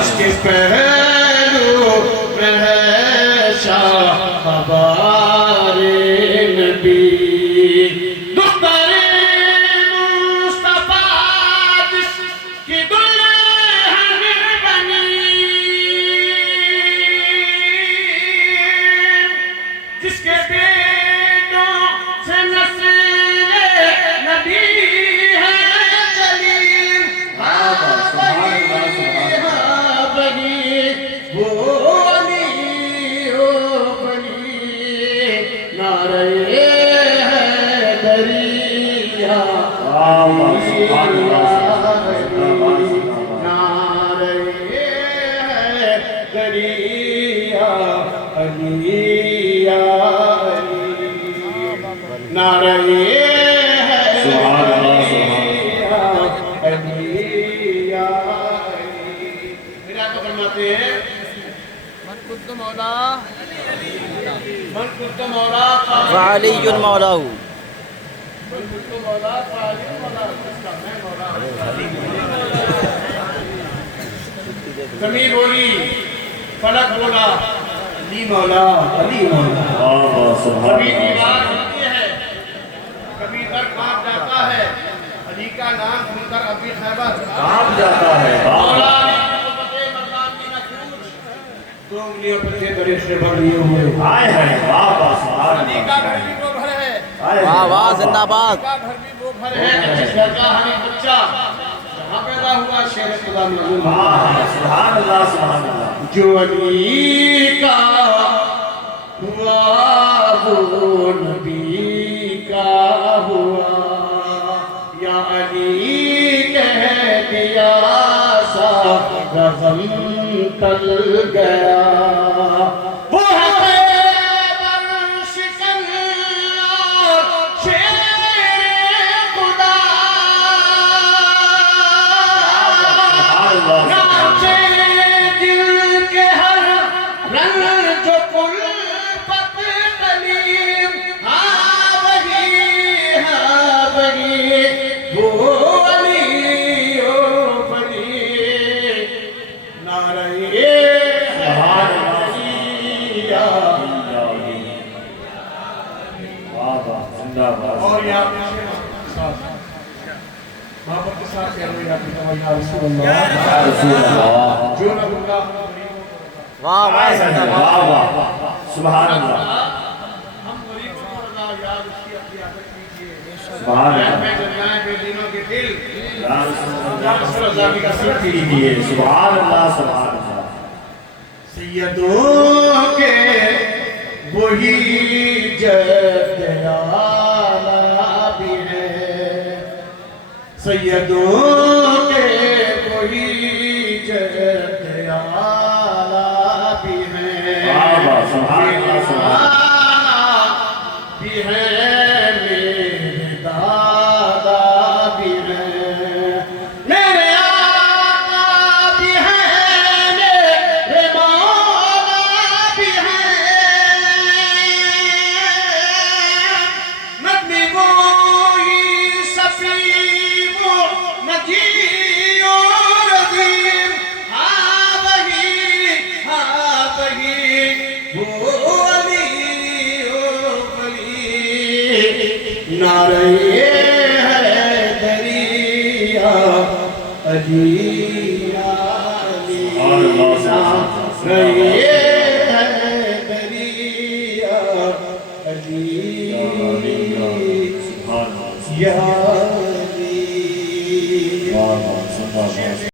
جس کے پہلو میں ہے شاہکار نبی دختر مصطفیٰ جس کی دلہن بنی جس کے بیٹوں سے نسل نبی ہے چلی وعلی مولاہ زمین بولی فلک بولا علی مولا علی مولا کبھی دیوار ہوتی ہے کبھی در کانپ جاتا ہے علی کا نام سن کر ابھی خیبر کانپ جاتا ہے مولا علی مقام کی نہ پوچھ دو انگلیوں پر سے درش سے بھر لیے ہوئے آئے ہیں بابا سبحان علی کا گھر بھی وہ گھر ہے واہ واہ زندہ باد علی کا گھر بھی وہ گھر ہے جس گھر کا ہر ایک بچہ جہاں پیدا ہوا شیر خدا معلوم سبحان اللہ سبحان اللہ جو علی کا ہوا وہ نبی کا ہوا یا علی کہہ دیا سارا غم ٹل گیا وہ ہے خیبر شکن اور شیر خدا ناچے دل کے ہر رنگ جو قربت کلیم ہاں وہی وہ علی او بلی نعرہ اور یا محبت کے ساتھ کہہ رہے ہیں یا رسول اللہ جو نہ اللہ واہ واہ زندہ باد سبحان اللہ ہم غریب اور اللہ یاد اس کی اپنی عادت کیجئے سبحان اللہ میں جنائیں بے دینوں کے دل یا رسول اللہ کی کثرت کی لیے سبحان اللہ سبحان اللہ سیدوں کے وہی جد آلہ بھی ہے سیدوں کے وہی جد آلہ بھی ہے سبحان اللہ سبحان آلہ بھی ہے میرے دادا بھی ہے میرے آقا بھی ہے میرے مولا بھی ہے نبی وہی صفی و نجی و رضیم ہاں وہی وہ علی و ولی نعرہ حیدری یا علی یا علی نعرہ حیدری یا علی یا علی